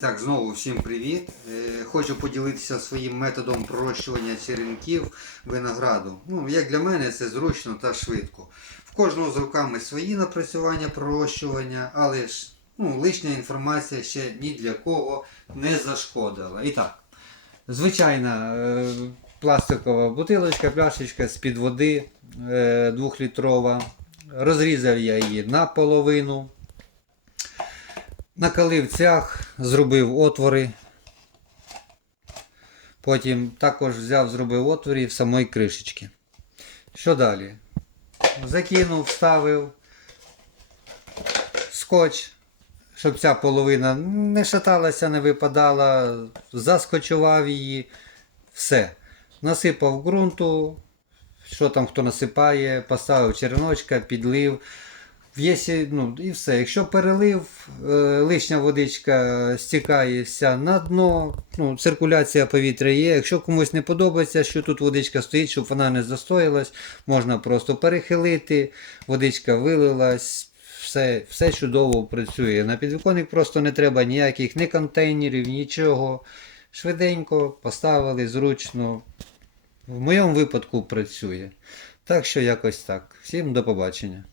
Так, знову всім привіт. Е, Хочу поділитися своїм методом пророщування черенків винограду. Ну, як для мене це зручно та швидко. В кожного з руками свої напрацювання пророщування, але ж ну, лишня інформація ще ні для кого не зашкодила. І так, звичайна е, пластикова бутилочка, пляшечка з-під води е, 2-літрова. Розрізав я її наполовину. Накалив цях, зробив отвори. Потім також взяв, зробив отвори в самої кришечки. Що далі? Закинув, вставив скотч, щоб ця половина не шаталася, не випадала, заскочував її. Все. Насипав ґрунту, що там хто насипає, поставив череночка, підлив. Якщо, ну, і все. Якщо перелив, е, лишня водичка стікає вся на дно, ну, циркуляція повітря є. Якщо комусь не подобається, що тут водичка стоїть, щоб вона не застоялась, можна просто перехилити, водичка вилилась, все, все чудово працює. На підвіконник просто не треба ніяких ні контейнерів, нічого. Швиденько поставили, зручно. В моєму випадку працює. Так що якось так. Всім до побачення.